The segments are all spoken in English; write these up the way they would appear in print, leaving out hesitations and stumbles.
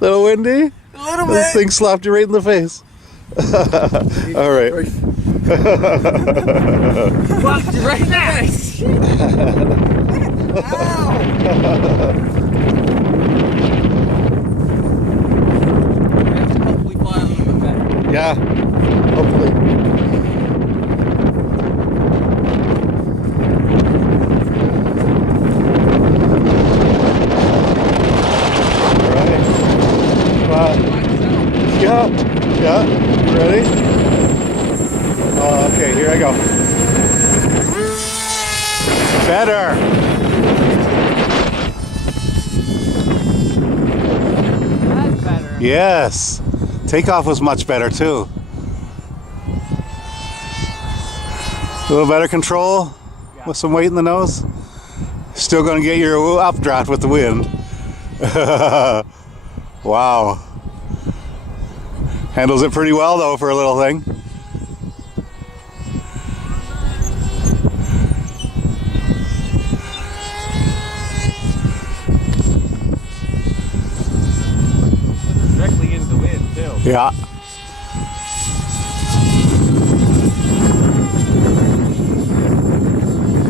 Little windy? A little bit. This thing slapped you right in the face. All right. Fucked you right in the face. Ow. Hopefully fly a little bit better. Yeah, hopefully. Yeah, you ready? Oh, okay, here I go. Better. That's better. Yes. Takeoff was much better too. A little better control with some weight in the nose. Still going to get your updraft with the wind. Wow. Handles it pretty well though for a little thing. Directly into the wind too. Yeah.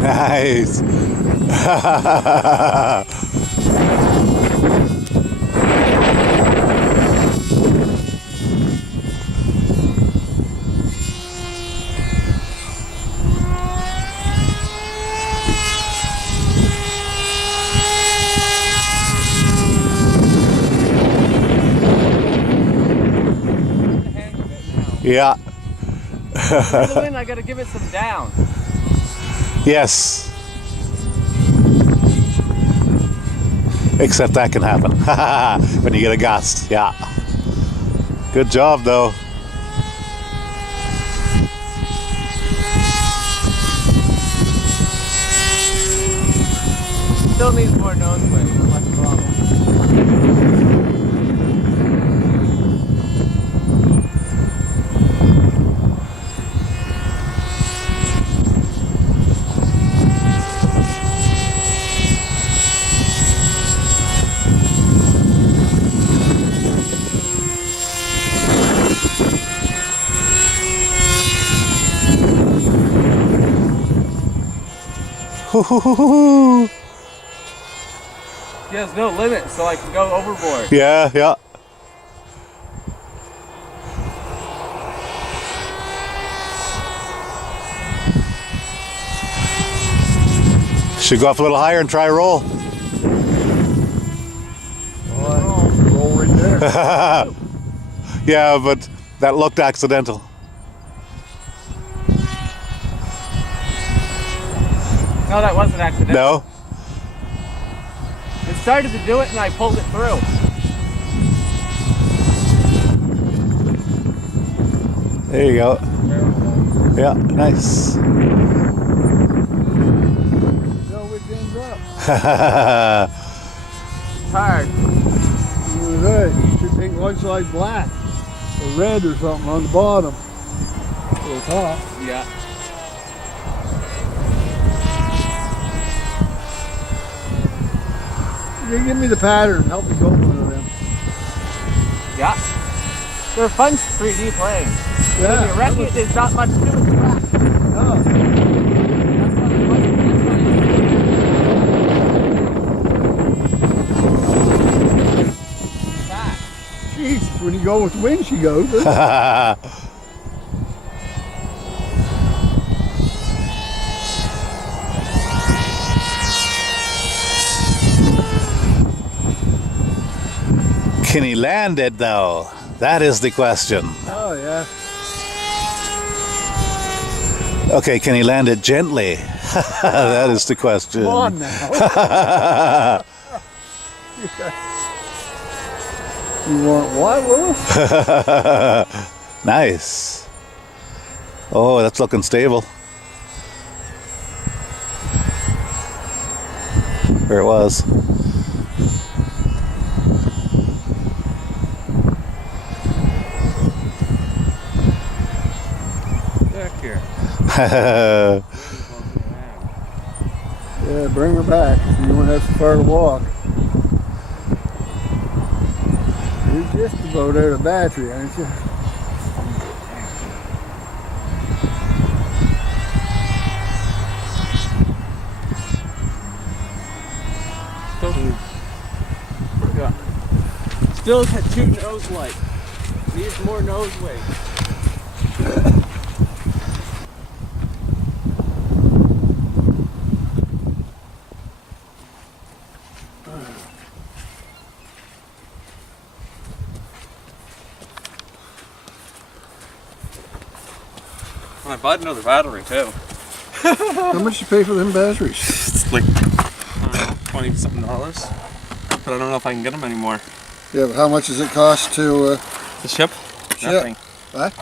Nice. Yeah. For the wind, I gotta give it some down. Yes. Except that can happen when you get a gust. Yeah. Good job though. Still needs more nose wind. Not much problem. There's no limit, so I can go overboard. Yeah, yeah. Should go up a little higher and try roll. Roll right there. Yeah, but that looked accidental. No, that wasn't accidental. No? It started to do it and I pulled it through. There you go. Yeah, nice. No, which ends up. It's hard. You should take one side black or red or something on the bottom. To the top. Yeah. You give me the pattern. Help me go one of them. Yeah. They're fun 3D planes. Yeah. When you wreck it, there's not much to it. Oh. Jeez, when you go with wind, she goes. Can he land it though? That is the question. Oh, yeah. Okay, can he land it gently? That is the question. Come on now. You want what, Willis? Nice. Oh, that's looking stable. Where it was. Back here. Yeah, bring her back. You won't have so far to walk. just about out of battery, aren't you? Yeah. Still got 2 nose lights. Needs more nose weight. I bought another battery too. How much you pay for them batteries? It's like, I don't know, $20-something. But I don't know if I can get them anymore. Yeah, but how much does it cost to The ship? ship? Nothing. What?